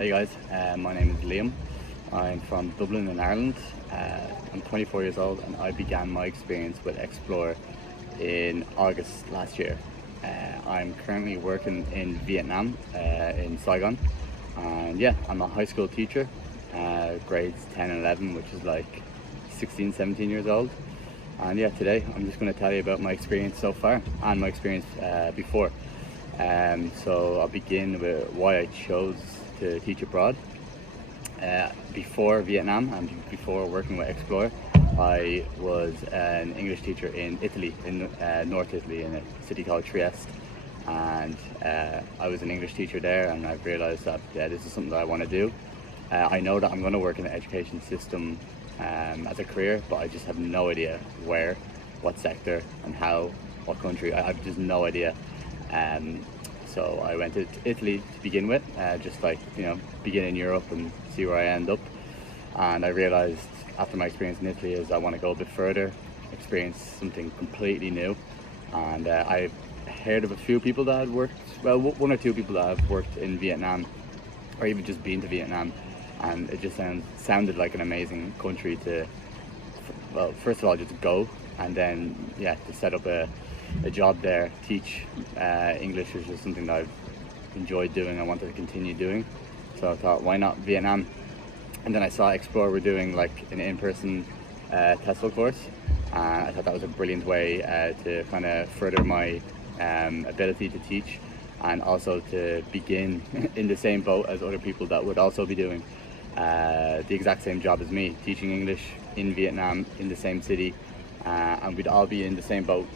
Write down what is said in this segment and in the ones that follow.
Hey guys, my name is Liam. I'm from Dublin in Ireland. I'm 24 years old and I began my experience with Explore in August last year. I'm currently working in Vietnam, in Saigon, and yeah, I'm a high school teacher, grades 10 and 11, which is like 16, 17 years old. And yeah, today I'm just going to tell you about my experience so far and my experience before. So I'll begin with why I chose to teach abroad. Before Vietnam and before working with Explore, I was an English teacher in Italy, in North Italy, in a city called Trieste. And I was an English teacher there, and I've realised that this is something that I want to do. I know that I'm going to work in the education system as a career, but I just have no idea where, what sector, and how, what country. I have just no idea. So I went to Italy to begin with, just like, begin in Europe and see where I end up. And I realized after my experience in Italy is I want to go a bit further, experience something completely new. And I've heard of a few people that had worked, well, one or two people that have worked in Vietnam, or even just been to Vietnam. And it just sounded like an amazing country to, well, first of all, just go, and then, yeah, to set up a job there, teach English is just something that I've enjoyed doing. I wanted to continue doing, so I thought, why not Vietnam? And then I saw Explore were doing like an in-person TESOL course, and I thought that was a brilliant way to kind of further my ability to teach, and also to begin in the same boat as other people that would also be doing the exact same job as me, teaching English in Vietnam in the same city, and we'd all be in the same boat.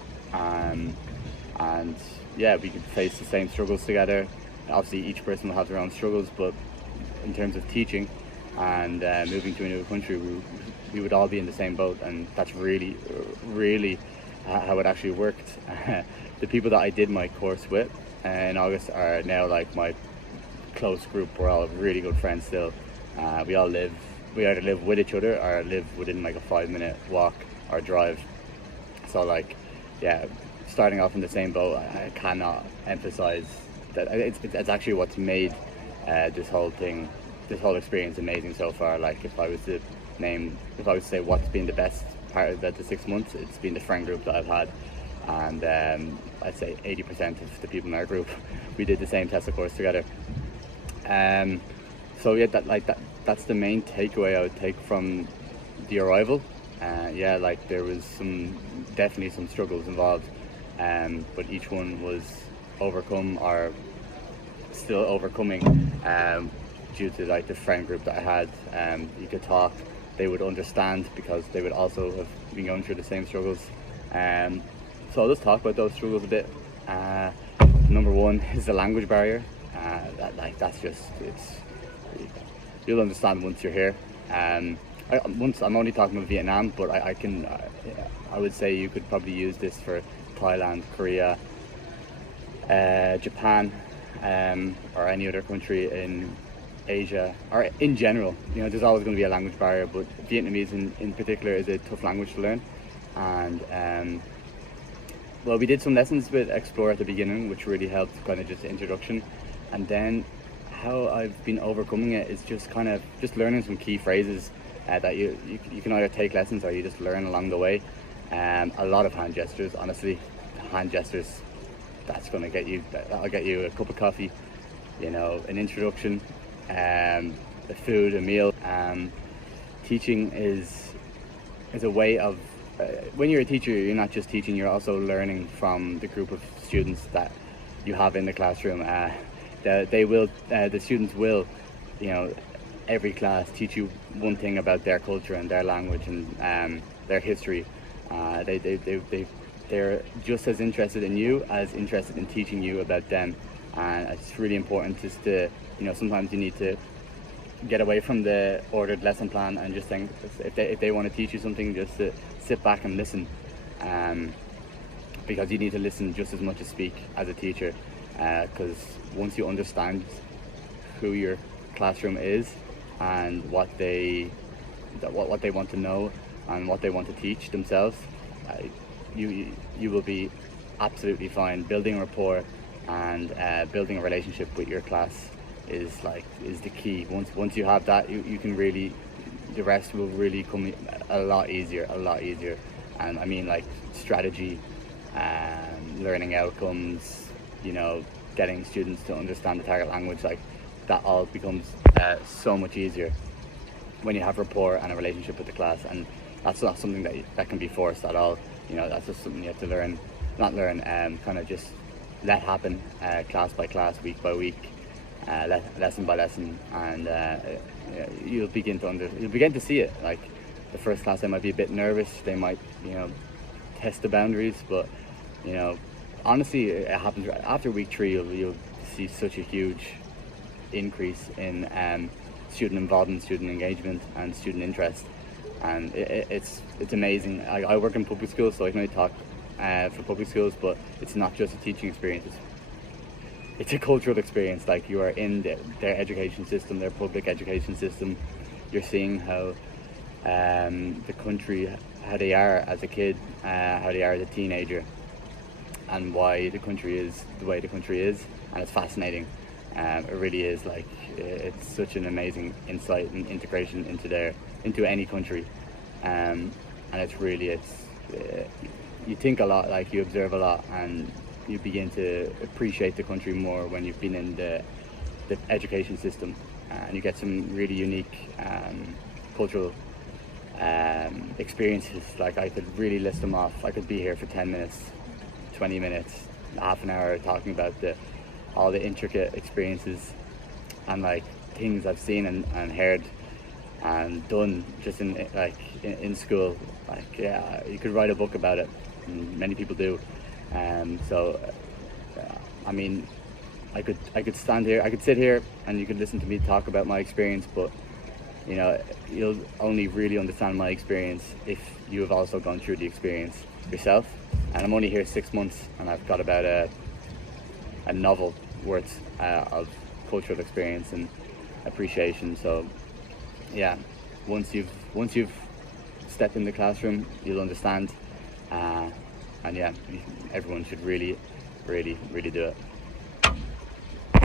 And yeah, we could face the same struggles together. Obviously each person will have their own struggles, but in terms of teaching and moving to a new country, we would all be in the same boat, and that's really how it actually worked. The people that I did my course with in August are now like my close group. We're all really good friends still. We either live with each other or live within like a 5-minute walk or drive. So like, yeah, starting off in the same boat, I cannot emphasize that it's actually what's made this whole experience amazing so far. Like, if I was to say what's been the best part of the 6 months, it's been the friend group that I've had. And I'd say 80% of the people in our group, we did the same TESOL course together. So yeah, that's the main takeaway I would take from the arrival. Yeah, like there was definitely some struggles involved, but each one was overcome or still overcoming due to like the friend group that I had. You could talk, they would understand because they would also have been going through the same struggles. So I'll just talk about those struggles a bit. Number one is the language barrier. You'll understand once you're here. I'm only talking about Vietnam, but I would say you could probably use this for Thailand, Korea, Japan, or any other country in Asia, or in general. There's always going to be a language barrier, but Vietnamese in particular is a tough language to learn. And well, we did some lessons with Explore at the beginning, which really helped, kind of just the introduction. And then how I've been overcoming it is just learning some key phrases that you can either take lessons or you just learn along the way. A lot of hand gestures, honestly. Hand gestures, that'll get you a cup of coffee, an introduction, the food, a meal. Teaching is a way of, when you're a teacher, you're not just teaching, you're also learning from the group of students that you have in the classroom. The students will, every class teach you one thing about their culture and their language and their history. They're just as interested in you as interested in teaching you about them. And it's really important just to, sometimes you need to get away from the ordered lesson plan and just think, if they want to teach you something, just to sit back and listen. Because you need to listen just as much as speak as a teacher. Because once you understand who your classroom is and what they want to know and what they want to teach themselves, you will be absolutely fine building rapport and building a relationship with your class. is the key. Once you have that, you can really, the rest will really come a lot easier. And I mean, like, strategy, learning outcomes, getting students to understand the target language, like that all becomes so much easier when you have rapport and a relationship with the class. And that's not something that can be forced at all. That's just something you have to learn, kind of just let happen, class by class, week by week, lesson by lesson, and you'll begin to see it. Like, the first class, they might be a bit nervous, they might test the boundaries, but honestly, it happens after week 3. You'll see such a huge increase in student involvement, student engagement, and student interest, and it's amazing. I work in public schools, so I can only talk for public schools, but it's not just a teaching experience, it's a cultural experience. Like, you are in their education system, their public education system. You're seeing how the country, how they are as a kid, how they are as a teenager, and why the country is the way the country is, and it's fascinating. It really is. Like, it's such an amazing insight and integration into any country, and you think a lot, like, you observe a lot, and you begin to appreciate the country more when you've been in the education system, and you get some really unique cultural experiences. Like, I could really list them off. I could be here for 10 minutes, 20 minutes, half an hour talking about all the intricate experiences and, like, things I've seen and heard and done just in school. Like, yeah, you could write a book about it, and many people do. I mean, I could stand here, I could sit here, and you could listen to me talk about my experience, but you'll only really understand my experience if you have also gone through the experience yourself. And I'm only here 6 months, and I've got about a novel worth of cultural experience and appreciation. So yeah, once you've stepped in the classroom, you'll understand, and yeah, everyone should really do it.